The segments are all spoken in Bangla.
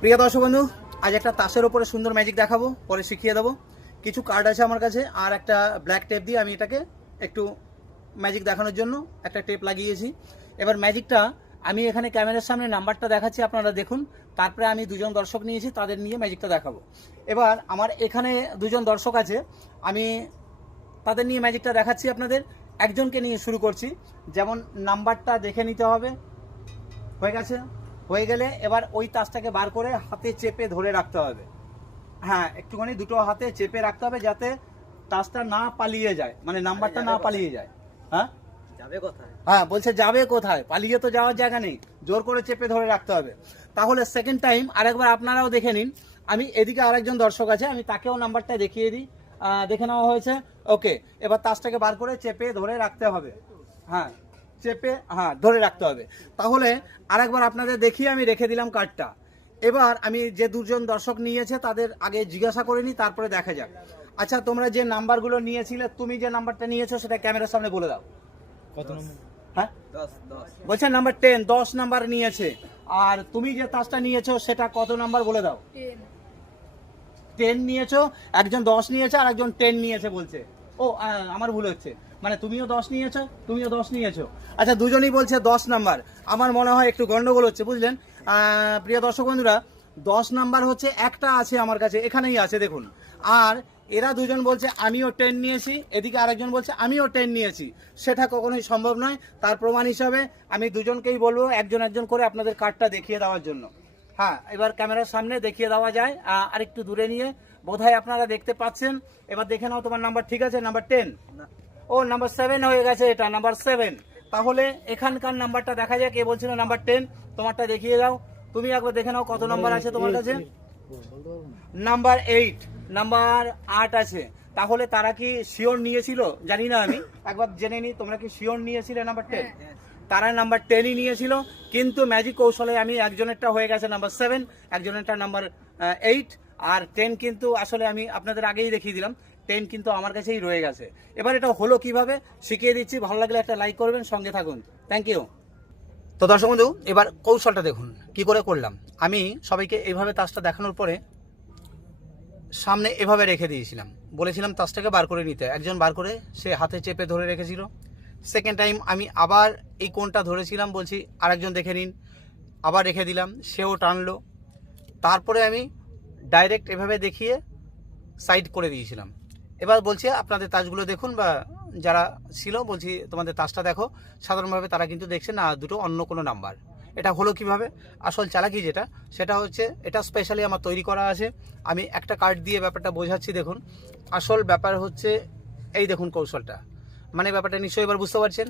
প্রিয় দর্শক বন্ধু, আজ একটা তাসের ওপরে সুন্দর ম্যাজিক দেখাবো, পরে শিখিয়ে দেবো। কিছু কার্ড আছে আমার কাছে, আর একটা ব্ল্যাক টেপ দিয়ে আমি এটাকে একটু ম্যাজিক দেখানোর জন্য একটা টেপ লাগিয়েছি। এবার ম্যাজিকটা আমি এখানে ক্যামেরার সামনে নাম্বারটা দেখাচ্ছি, আপনারা দেখুন। তারপরে আমি দুজন দর্শক নিয়েছি, তাদের নিয়ে ম্যাজিকটা দেখাবো। এবার আমার এখানে দুজন দর্শক আছে, আমি তাদের নিয়ে ম্যাজিকটা দেখাচ্ছি আপনাদের। একজনকে নিয়ে শুরু করছি, যেমন নাম্বারটা দেখে নিতে হবে। হয়ে গেছে। হয়ে গেলে এবার ওই তাসটাকে বার করে হাতে চেপে ধরে রাখতে হবে। হ্যাঁ একটুখানি দুটো হাতে চেপে রাখতে হবে যাতে তাসটা না পালিয়ে যায় মানে নাম্বারটা না পালিয়ে যায়। হ্যাঁ? যাবে কোথায়? হ্যাঁ বলছে যাবে কোথায়? পালিয়ে তো যাওয়ার জায়গা নেই। জোর করে চেপে ধরে রাখতে হবে। তাহলে সেকেন্ড টাইম আরেকবার আপনারাও দেখে নিন। আমি এদিকে আরেকজন দর্শক আছে আমি তাকেও নাম্বারটা দেখিয়ে দিই। দেখে নেওয়া হয়েছে। ওকে এবার তাসটাকে বার করে চেপে ধরে রাখতে হবে। হ্যাঁ। চেপে হ্যাঁ ধরে রাখতে হবে। তাহলে আরেকবার আপনাদের দেখিয়ে আমি রেখে দিলাম কার্ডটা। এবার আমি যে দুজন দর্শক নিয়েছে তাদের আগে জিজ্ঞাসা করে নিই তারপরে দেখা যাক। আচ্ছা তোমরা যে নাম্বারগুলো নিয়েছিলে তুমি যে নাম্বারটা নিয়েছো সেটা ক্যামেরার সামনে বলে দাও। কত নম্বর? হ্যাঁ? বলছে নাম্বার টেন দশ নাম্বার নিয়েছে। আর তুমি যে তাসটা নিয়েছো সেটা কত নাম্বার বলে দাও? টেন। নিয়েছো একজন দশ নিয়েছে আর একজন টেন নিয়েছে বলছে। ও আমার ভুল হচ্ছে। মানে তুমিও দশ নিয়েছো তুমিও দশ নিয়েছো। আচ্ছা দুজনই বলছে দশ নাম্বার। আমার মনে হয় একটু গন্ডগোল হচ্ছে বুঝলেন? প্রিয় দর্শক বন্ধুরা দশ নাম্বার হচ্ছে একটা আছে আমার কাছে এখানেই আছে দেখুন। আর এরা দুজন বলছে আমিও টেন নিয়েছি। এদিকে আরেকজন বলছে আমিও টেন নিয়েছি। সেটা কখনোই সম্ভব নয়। তার প্রমাণ হিসাবে আমি দুজনকেই বলব একজন একজন করে আপনাদের কার্ডটা দেখিয়ে দেওয়ার জন্য। হ্যাঁ এবার ক্যামেরার সামনে দেখিয়ে দেওয়া যায় আহ, আরেকটু দূরে নিয়ে। বোধহয় আপনারা দেখতে পাচ্ছেন। এবার দেখে নাও তোমার নাম্বার ঠিক আছে নাম্বার টেন ও নাম্বার সেভেন হয়ে গেছে এটা নাম্বার সেভেন তাহলে এখানকার নাম্বারটা দেখা যাক কে বলছিল নাম্বার টেন তোমারটা দেখিয়ে দাও। তুমি একবার দেখে নাও কত নাম্বার আছে তোমার কাছে। নাম্বার এইট নাম্বার আট আছে। তাহলে তারা কি শিওর নিয়েছিল? জানি না আমি। একবার জেনে নিই তোমরা কি শিওর নিয়েছিলে নাম্বার টেন তারা নাম্বার টেনই নিয়েছিল কিন্তু ম্যাজিক কৌশলে আমি একজনেরটা হয়ে গেছে নাম্বার সেভেন একজনেরটা নাম্বার এইট আর টেন কিন্তু আসলে আমি আপনাদের আগেই দেখিয়ে দিলাম টেন কিন্তু আমার কাছেই রয়ে গেছে। এবার এটা হলো কীভাবে, শিখিয়ে দিচ্ছি, ভালো লাগলে একটা লাইক করবেন, সঙ্গে থাকুন। থ্যাংক ইউ তো দর্শক বন্ধু, এবার কৌশলটা দেখুন, কি করে করলাম? আমি সবাইকে এইভাবে তাসটা দেখানোর পরে সামনে এভাবে রেখে দিয়েছিলাম। বলেছিলাম তাসটাকে বার করে নিতে। একজন বার করে সে হাতে চেপে ধরে রেখেছিল। সেকেন্ড টাইম আমি আবার এই কোনটা ধরেছিলাম, বলছি আরেকজন দেখে নিন। আবার রেখে দিলাম, সেও টানলো। তারপরে আমি ডাইরেক্ট এভাবে দেখিয়ে সাইড করে দিয়েছিলাম। এবার বলছি, আপনাদের তাজগুলো দেখুন বা যারা ছিল, বলছি, তোমাদের তাজটা দেখো। সাধারণভাবে তারা কিন্তু দেখছে, না, দুটো অন্য কোনো নাম্বার এটা হলো কীভাবে? আসল চালাকি যেটা, সেটা হচ্ছে, এটা স্পেশালি আমার তৈরি করা আছে। আমি একটা কার্ড দিয়ে ব্যাপারটা বোঝাচ্ছি, দেখুন। আসল ব্যাপার হচ্ছে, এই দেখুন কৌশলটা। মানে ব্যাপারটা নিশ্চয়ই এবার বুঝতে পারছেন?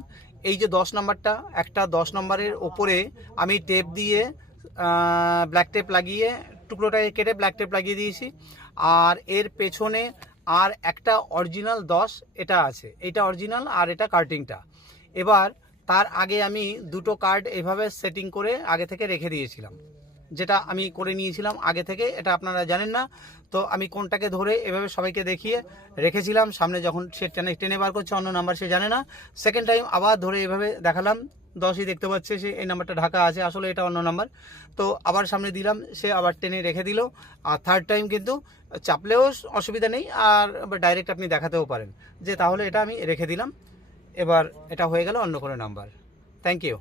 এই যে দশ নম্বরটা একটা দশ নম্বরের ওপরে আমি টেপ দিয়ে ব্ল্যাক টেপ লাগিয়ে টুকরোটাকে কেটে ব্ল্যাক টেপ লাগিয়ে দিয়েছি। আর এর পেছনে আর একটা অরিজিনাল দশ, এটা আছে। এটা অরিজিনাল আর এটা কার্টিংটা এবার তার আগে আমি দুটো কার্ড এভাবে সেটিং করে আগে থেকে রেখে দিয়েছিলাম। যেটা আমি করে নিয়েছিলাম আগে থেকে, এটা আপনারা জানেন না। তো আমি কোনটাকে ধরে এভাবে সবাইকে দেখিয়ে রেখেছিলাম। সামনে যখন সে টেনে টেনে বার করছে, অন্য নাম্বার সে জানে না। সেকেন্ড টাইম আবার ধরে এভাবে দেখালাম। দশই দেখতে পাচ্ছে, সে এই নাম্বারটা ঢাকা আছে, আসলে এটা অন্য নাম্বার তো আবার সামনে দিলাম, সে আবার টেনে রেখে দিল। আর থার্ড টাইম কিন্তু চাপলেও অসুবিধা নেই, আর ডাইরেক্ট আপনি দেখাতেও পারেন। যে তাহলে এটা আমি রেখে দিলাম, এবার এটা হয়ে গেল অন্য কোনো নাম্বার থ্যাংক ইউ